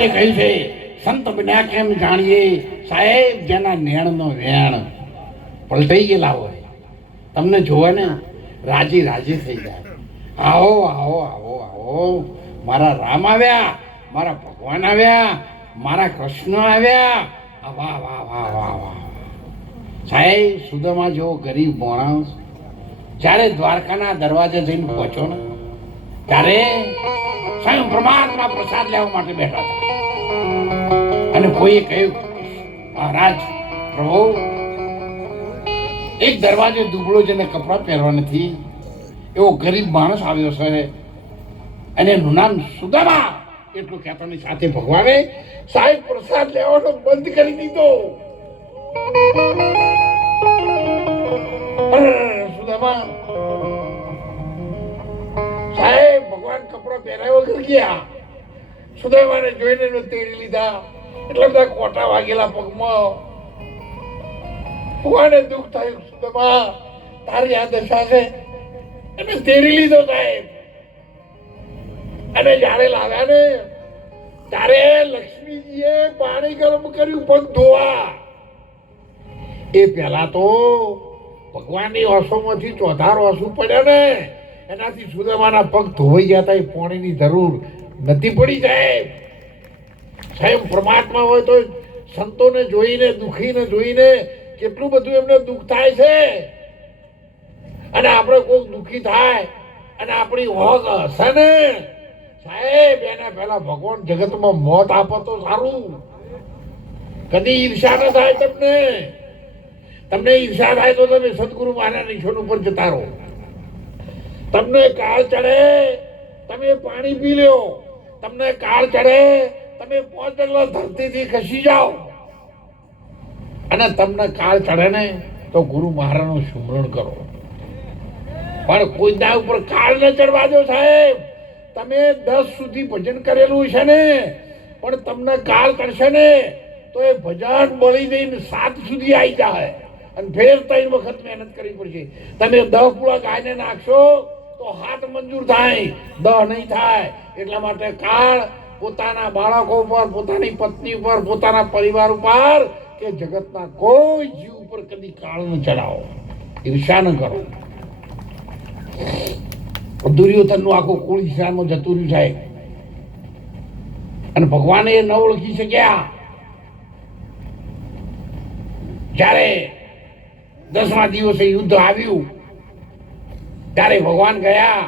હંસાને કહ્યું છે સંત બન્યા કેમ જાણીએ સાહેબ, જેના નેણનો વેણ પલટાઈ ગયેલા હોય, તમને જોવે ને રાજી રાજી થઈ જાય. આવો આવો આવો આવો, મારા રામ આવ્યા, મારા ભગવાન આવ્યા, મારા કૃષ્ણ આવ્યા, વાહ વાહ વાહ વાહ વાહ. સાહેબ સુદામા જેવો ગરીબ માણસ જ્યારે દ્વારકાના દરવાજે જઈને પહોંચ્યો ને, ત્યારે સ્વયં પરમાત્મા પ્રસાદ લેવા માટે બેઠા હતા. અને કોઈએ કહ્યું, મહારાજ પ્રભુ એક દરવાજે દુબળો જેને કપડાં પહેરવા નથી એવો ગરીબ માણસ આવ્યો છે અને એનું નામ સુદામા, એટલું કહેતાની સાથે ભગવાને સાહેબ પ્રસાદ લેવાનો બંધ કરી દીધો. સુદામા સાહેબ ભગવાન કપડા પહેરાવ્યા વગર ગયા. સુદામાને જોઈને તેડી લીધા. એટલા બધા કોટા વાગેલા પગમાં. ભગવાને દુઃખ થયું. સુદામા તારી આ દશા છે. અને તેડી લીધો સાહેબ. અને જયારે લાવ્યા ને ત્યારે લક્ષ્મીજીએ પાણી ગરમ કર્યું પગ ધોવા. એ પહેલા તો ભગવાનની ઓસોમાંથી ચોધાર ઓસું પડ્યા ને એનાથી સુદામાના પગ ધોવાઈ ગયા હતા. એ પાણીની જરૂર નથી પડી સાહેબ. સાહેબ પરમાત્મા હોય તો સંતોને જોઈને દુઃખીને જોઈને કેટલું બધું એમને દુઃખ થાય છે. અને આપણે કોઈ દુઃખી થાય અને આપણી હોગ હશે ને સાહેબ એના પહેલા ભગવાન જગતમાં મોત આપો તો સારું. કદી ઈર્ષા ન થાય તમને. તમને ઈર્ષા થાય તો તમે સદગુરુ મહારાજ નિશાન ઉપર જતા રહો. તમને કાળ ચડે તમે પાણી પી લ્યો. તમને કાળ ચડે તમે 5 ડગલા ધરતીથી ખસી જાઓ. અને તમને કાળ ચડે ને તો ગુરુ મહારાજનું સ્મરણ કરો. પણ કોઈના ઉપર કાળ ન ચડવા દો સાહેબ. તમે 10 સુધી ભજન કરેલું છે ને પણ તમને કાળ કરશે ને તો એ ભજન બળી જઈને 7 સુધી આવી જાય અને ફેર 3 વખત મહેનત કરવી પડશે. તમે 10 પૂળા ગાયને નાખશો તો 7 મંજૂર થાય, 10 નહીં થાય. એટલા માટે કાળ પોતાના બાળકો ઉપર, પોતાની પત્ની ઉપર, પોતાના પરિવાર ઉપર કે જગતના કોઈ જીવ ઉપર કદી કાળ ન ચડાવો. ઈર્ષા ન કરો. દુર્યોધનનું આખું કુળ ઈર્ષામાં જતું રહ્યું સાહેબ. અને ભગવાને એ ન ઓળખી શક્યા. જ્યારે 10મા દિવસે યુદ્ધ આવ્યું ત્યારે ભગવાન ગયા.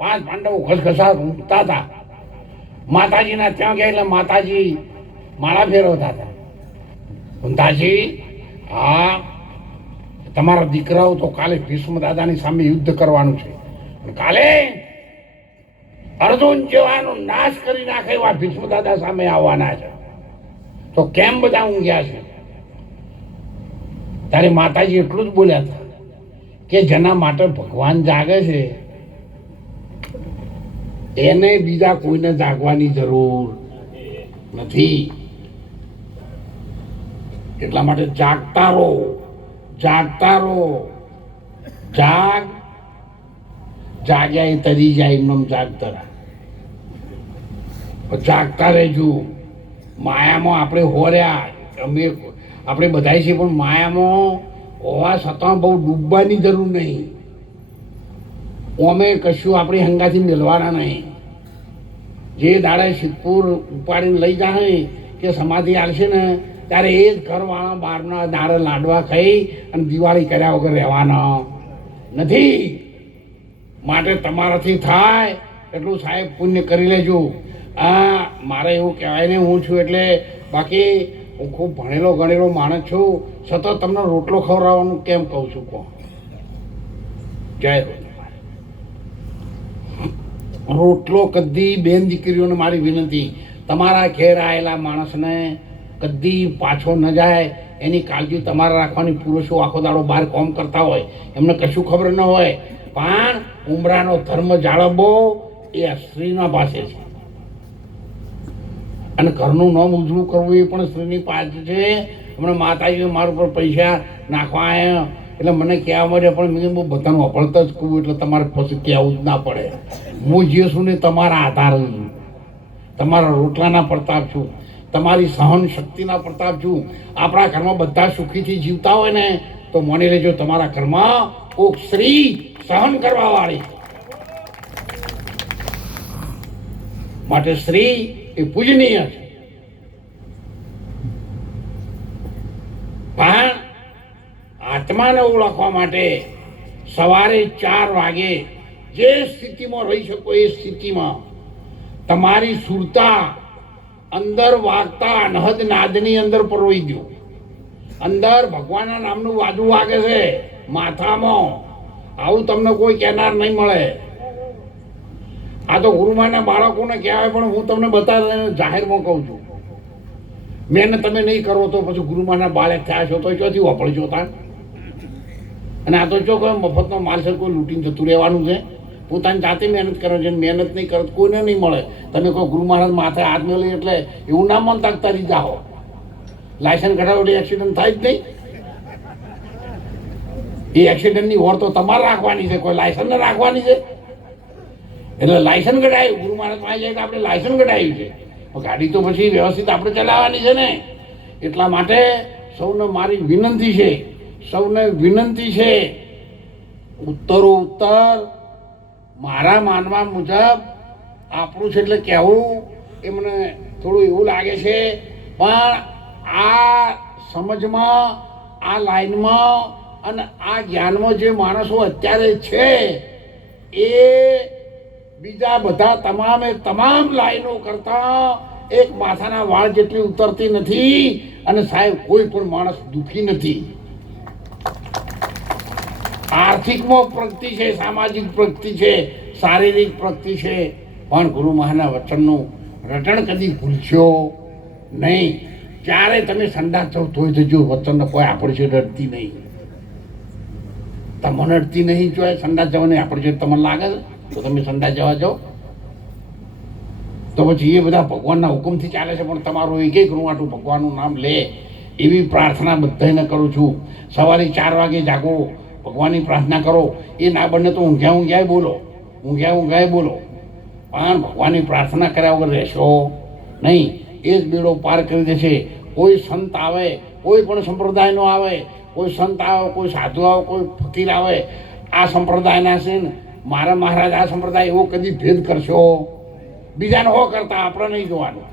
5 પાંડવો ખસખસા ઊંઘતા હતા. માતાજીના ત્યાં ગયા એટલે માતાજી માળા ફેરવતા હતા. કુંતાજી હા તમારા દીકરાઓ તો કાલે ભીષ્મ દાદાની સામે યુદ્ધ કરવાનું છે. કાલે અર્જુન જેવાનો નાશ કરી નાખે એવા ભીષ્મ દાદા સામે આવવાના છે. તો કેમ બધા ઊંઘ્યા છે? ત્યારે માતાજી એટલું જ બોલ્યા હતા કે જેના માટે ભગવાન જાગે છે એને બીજા કોઈને જાગવાની જરૂર નથી. એટલા માટે જાગતા રહો, જાગતા રહો. જાગ્યા એ તરી જાય એમનો જાગતા જાગતા રહેજો. માયામાં આપણે હોર્યા આપણે બધા છીએ પણ માયામાં હોવા છતાં બહુ ડૂબવાની જરૂર નહીં. અમે કશું આપણી હંગાથી મેળવાના નહીં. જે દાડે સિદ્ધપુર ઉપાડીને લઈ જાય કે સમાધિ આવશે ને ત્યારે એ જ ઘરવાળા બહારના દાડે લાડવા ખાઈ અને દિવાળી કર્યા વગર રહેવાના નથી. માટે તમારાથી થાય એટલું સાહેબ પુણ્ય કરી લેજો. મારે એવું કહેવાય ને હું છું એટલે બાકી હું ખૂબ ભણેલો ગણેલો માણસ છું છતાં તમને રોટલો ખવડાવવાનું કેમ કહું છું કહો. જય રોટલો કદી બેન દીકરીઓને મારી વિનંતી તમારા ઘેર આવેલા માણસને કદી પાછો ન જાય એની કાળજી તમારે રાખવાની. પુરુષો આખો દાડો બહાર કામ કરતા હોય એમને કશું ખબર ન હોય પણ ઉમરાનો ધર્મ જાળવવો એ સ્ત્રીના પાસે છે. અને ઘરનું નામ ઉજળું કરવું એ પણ સ્ત્રીની પાસે છે. હમણાં માતાજીએ મારા ઉપર પૈસા નાખવા આવ્યા એટલે મને કહેવા મળે પણ મેં બહુ બધાનું અભળતા જ કહું એટલે તમારે પછી કહેવું જ ના પડે. હું જે છું ને તમારા આધાર છું, તમારા રોટલાના પ્રતાપ છું, તમારી સહન શક્તિના પ્રતાપ છું. આપણા ઘરમાં બધા સુખીથી જીવતા હોય ને તો માની લેજો તમારા ઘરમાં કોક સ્ત્રી સહન કરવા વાળી. માટે સ્ત્રી એ પૂજનીય છે. પણ આત્માને ઓળખવા માટે સવારે 4 વાગે જે સ્થિતિમાં રહી શકો એ સ્થિતિમાં તમારી સુરતા અંદર વાગતા અનહદ નાદની અંદર પરોવી દો. અંદર ભગવાનના નામનું વાજુ વાગે છે માથામાં. આવું તમને કોઈ કહેનાર નહીં મળે. આ તો ગુરુમાના બાળકોને કહેવાય, પણ હું તમને બતાવીને જાહેરમાં કહું છું. મહેનત તમે નહીં કરો તો પછી ગુરુમાના બાળક થયા છો તો ચોથી વાપરજો તાર. અને આ તો જો કોઈ મફતનો માલ છે, કોઈ લૂંટીને જતું રહેવાનું છે. પોતાની જાતે મહેનત કરે છે, મહેનત નહીં કરે કોઈને નહીં મળે. તમે કોઈ ગુરુ મહારાજ માથે હાથ મેળવી એટલે એવું ના મન તાકતા રહી જાઓ. લાયસન્સ કઢાવો એટલે એક્સિડન્ટ થાય જ નહીં. એ એક્સિડન્ટની ઓર તો તમારે રાખવાની છે, કોઈ લાયસન્સ ને રાખવાની છે. એટલે લાયસન્સ કઢાયું, ગુરુ મહારાજમાં આવી જાય કે આપણે લાયસન્સ કઢાવ્યું છે, ગાડી તો પછી વ્યવસ્થિત આપણે ચલાવવાની છે ને. એટલા માટે સૌને મારી વિનંતી છે, સૌને વિનંતી છે, ઉત્તરો ઉત્તર મારા માનવા મુજબ આપણું છે એટલે કહેવું એ મને થોડું એવું લાગે છે. પણ આ સમજમાં, આ લાઈનમાં અને આ જ્ઞાનમાં જે માણસો અત્યારે છે એ બીજા બધા તમામ લાઈનો કરતા એક માથાના વાળ જેટલી ઉતરતી નથી. અને સાહેબ કોઈ પણ માણસ દુઃખી નથી. આર્થિકમાં પ્રગતિ છે, સામાજિક પ્રગતિ છે, શારીરિક પ્રગતિ છે, પણ ગુરુ મહારાજના વચનનું રટણ કદી ભૂલશો નહીં. ક્યારે તમે સંડાસ જાઓ તોય જજો, વચનને કોઈ આપણે છે રડતી નહીં. તમને રડતી નહીં જોઈએ સંડાસ જવાની આપણે છે, તમને લાગે તો તમે સંડાસ જવા જાઓ તો પછી એ બધા ભગવાનના હુકમથી ચાલે છે. પણ તમારું એક રૂવાટું ભગવાનનું નામ લે એવી પ્રાર્થના બધાને કરું છું. સવારે 4 વાગે જાગો, ભગવાનની પ્રાર્થના કરો. એ ના બને તો ઊંઘ્યા બોલો, ઊંઘ્યા બોલો, પણ ભગવાનની પ્રાર્થના કર્યા વગર રહેશો નહીં. એ જ બેડો પાર કરી દેશે. કોઈ સંત આવે, કોઈ પણ સંપ્રદાયનો આવે, કોઈ સંત આવે, કોઈ સાધુ આવે, કોઈ ફકીર આવે, આ સંપ્રદાયના છે ને મારા મહારાજ આ સંપ્રદાય એવો કદી ભેદ કરશો બીજાને હો કરતા આપણે નહીં જોવાનું.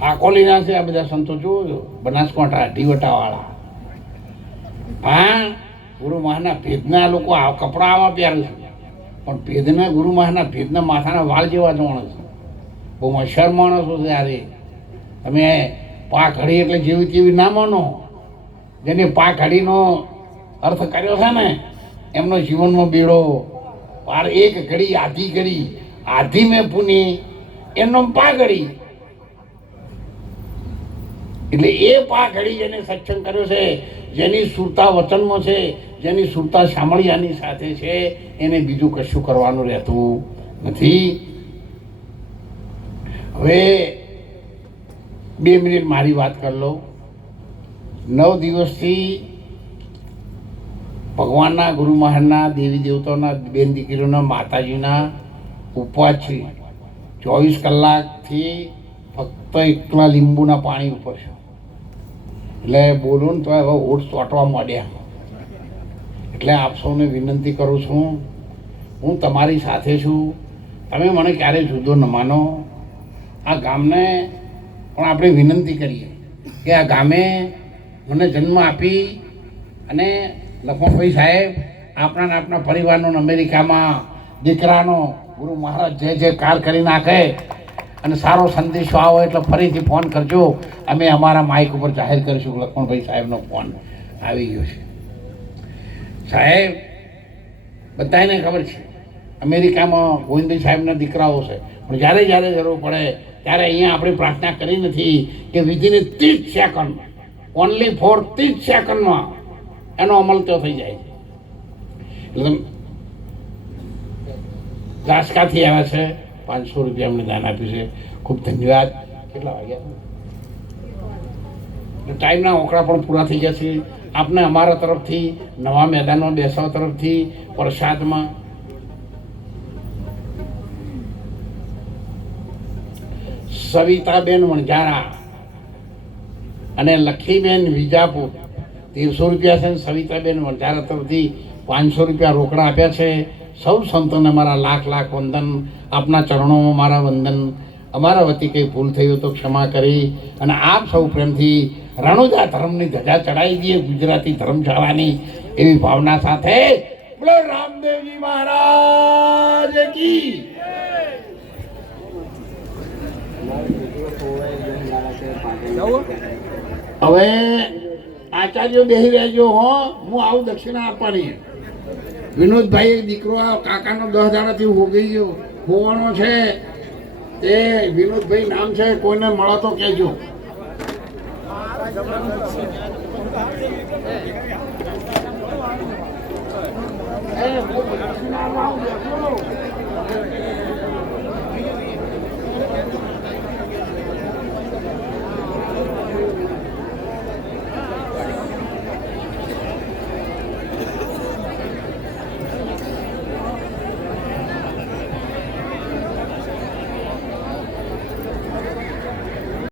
આકોલીના છે આ બધા સંતો જોયો, બનાસકાંઠા ઢીવટાવાળા. હા, ગુરુ મહારાજના ભેદના લોકો કપડા આવા પહેરે છે, પણ ભેદના ગુરુ મહારાજના ભેદના માથાના વાળ જેવા જ માણસ છે. બહુ હોશિયાર માણસો છે. યારે તમે પા ઘડી એટલે જેવી તેવી ના માનો. જેને પા ઘડીનો અર્થ કર્યો છે ને એમનો જીવનમાં બેડો પાર. એક ઘડી આધી મેં પુની એમનો પા ઘડી. એટલે એ પા ઘડી જેને સત્સંગ કર્યો છે, જેની સુરતા વચનમાં છે, જેની સુરતા સાંભળ્યાની સાથે છે, એને બીજું કશું કરવાનું રહેતું નથી. હવે 2 મિનિટ મારી વાત કરી લો. 9 દિવસથી ભગવાનના ગુરુ મહારાજના દેવી દેવતાઓના બેન દીકરીઓના માતાજીના ઉપવાસ છે. 24 કલાકથી ફક્ત એકલા લીંબુના પાણી ઉપર છે. એટલે બોલું ને તો હવે ઓઠ ચોંટવા માંડ્યા. એટલે આપ સૌને વિનંતી કરું છું, હું તમારી સાથે છું. તમે મને ક્યારેય જુદો ન માનો. આ ગામને પણ આપણે વિનંતી કરીએ કે આ ગામે મને જન્મ આપી અને લખમણભાઈ સાહેબ આપણા પરિવારનો અમેરિકામાં દીકરાનો ગુરુ મહારાજ જે કાર કરી નાખે અને સારો સંદેશો આવો એટલે ફરીથી ફોન કરજો. અમે અમારા માઇક ઉપર જાહેર કરીશું કે લખમણભાઈ સાહેબનો ફોન આવી ગયો છે. સાહેબ બધાને ખબર છે અમેરિકામાં ગોવિંદભાઈ સાહેબના દીકરાઓ છે, પણ જ્યારે જરૂર પડે ત્યારે અહીંયા આપણે પ્રાર્થના કરી નથી કે વિધિન 30 સેકન્ડ, ઓનલી ફોર 30 સેકન્ડમાં એનો અમલ તો થઈ જાય છે. એટલે જાસકાથી આવ્યા છે, 500 રૂપિયા અમને દાન આપ્યું છે. ખૂબ ધન્યવાદ. કેટલા વાગ્યા? ટાઈમના ઓકળા પણ પૂરા થઈ ગયા છે. આપને અમારા તરફથી નવા મેદાનમાં બેસવા તરફથી પ્રસાદમાં સવિતાબેન વણઝારા અને લખીબેન વિજાપુર 1300 રૂપિયા છે. સવિતાબેન વણઝારા તરફથી 500 રૂપિયા રોકડા આપ્યા છે. સૌ સંતોને મારા લાખ વંદન. આપના ચરણોમાં મારા વંદન. અમારા વતી કંઈ ભૂલ થઈ હોય તો ક્ષમા કરી અને આપ સૌ પ્રેમથી રણુજા ધર્મની ધજા ચડાવી દઈએ, ગુજરાતી ધર્મશાળાની એવી ભાવના સાથે. બોલો રામદેવજી મહારાજ કી. હવે આચાર્યો બેસી રહેજો હો, હું આવું દક્ષિણા આપવાની. વિનોદભાઈ એક દીકરો આ કાકાનો 10 દાડાથી હોગી ગયો હોવાનો છે. તે વિનોદભાઈ નામ છે, કોઈને મળો તો કહેજો.